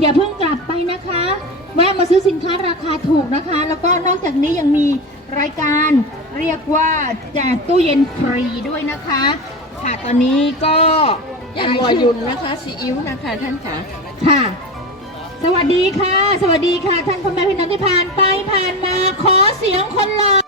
อย่าเพิ่งกลับไปนะคะ แวะมาซื้อสินค้าราคาถูกนะคะ แล้วก็นอกจากนี้ยังมีรายการเรียกว่าแจกตู้เย็นฟรีด้วยนะคะ ค่ะตอนนี้ก็ยันวอยุนนะคะซีอิ๊วนะคะท่านคะค่ะ สวัสดีค่ะ สวัสดีค่ะ ท่านพ่อแม่พี่น้องที่ผ่านไปผ่านมาขอเสียงคนหล่อ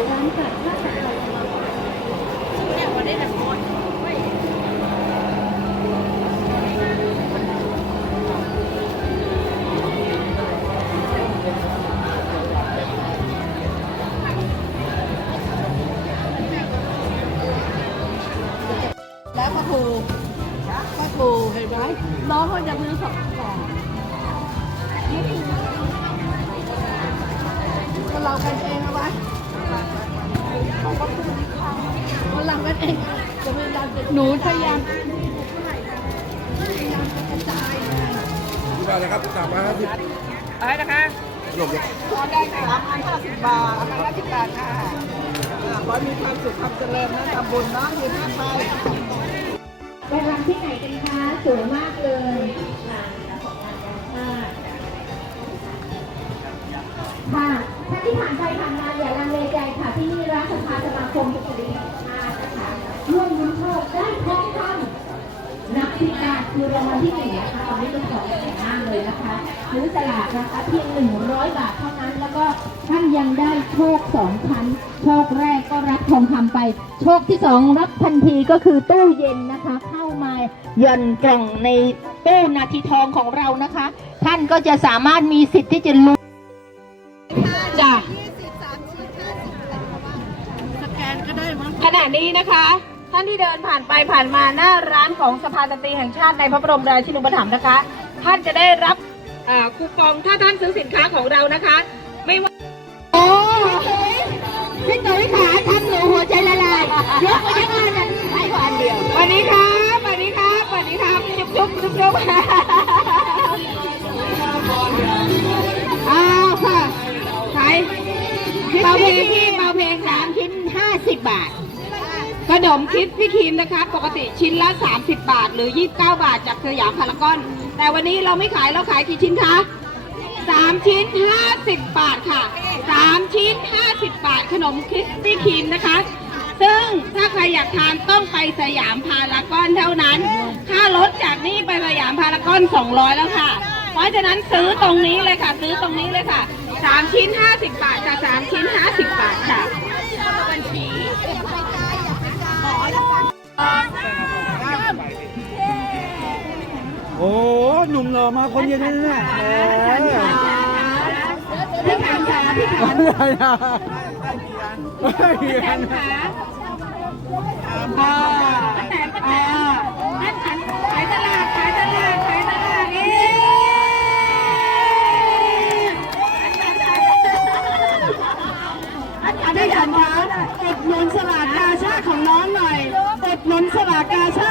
แล้วพ่ครูพ่ครูเห็นไหมน้องเขาจะมือสองก่อนก็เรากันเองเอาไว้ของ หนูพยายามกี่บาทนะครับสามร้อยห้าสิบอะไรนะคะหลบเลยพอได้สามพันห้าสิบบาทสามพันห้าสิบบาทค่ะขอให้มีความสุขความเจริญนะทำบุญเนาะยืนห้าไปไปรำที่ไหนกันคะสวยมากเลยค่ะท่านที่ผ่านไปผ่านมาอย่าลังเลใจค่ะที่นี่ร้านสภาสมาคม คือรางวัลที่หนึ่งนะคะตอนนี้เป็นของแข็งมากเลยนะคะซื้อสลากนะคะเพียงหนึ่งร้อยบาทเท่านั้น แล้วก็ท่านยังได้โชคสองชั้น โชคแรกก็รับทองคำไป โชคที่สองรับทันทีก็คือตู้เย็นนะคะ เข้ามาหย่อนกล่องในตู้นาทีทองของเรานะคะ ท่านก็จะสามารถมีสิทธิ์ที่จะลุ้นจ้ะสแกนก็ได้มั้งขณะนี้นะคะ ท่านที่เดินผ่านไปผ่านมาหน้าร้านของสภาดนตรีแห่งชาติในพระบรมราชินูปถัมภ์นะคะ ท่านจะได้รับคูปองถ้าท่านซื้อสินค้าของเรานะคะ ไม่ว่าโอ้พี่ตุ๋ยขาทำหนูหัวใจละลายยกไปยังอันนั้นให้กว่าอันเดียววัสดีครับวัสดีครับวัสดีครับจุ๊บจุ๊บจุ๊บจุ๊บอ้าวค่ะขายเบาเพลงพี่เบาเพลงสามชิ้นห้าสิบบาท ขนมคิดพี่คีมนะคะ ปกติชิ้นละ 30 บาท หรือ 29 บาท จากสยามพารากอน แต่วันนี้เราไม่ขายเราขายกี่ชิ้นคะ3ชิ้น 50 บาทค่ะ 3 ชิ้น 50 บาท ขนมคิดพี่คีมนะคะ ซึ่งถ้าใครอยากทานต้องไปสยามพารากอนเท่านั้น ค่ารถจากนี่ไปสยามพารากอน 200 แล้วค่ะ เพราะฉะนั้นซื้อตรงนี้เลยค่ะ ซื้อตรงนี้เลยค่ะ 3 ชิ้น 50 บาทจาก3ชิ้น 50 บาทค่ะ โอ้หนุ่มหล่อมาคนเดียวนี่แน่เออพี่ขันขาพี่ขันอะไรนะพี่ขันขาอ่าอ่าท่านขันขายตลาดขายตลาด Guys.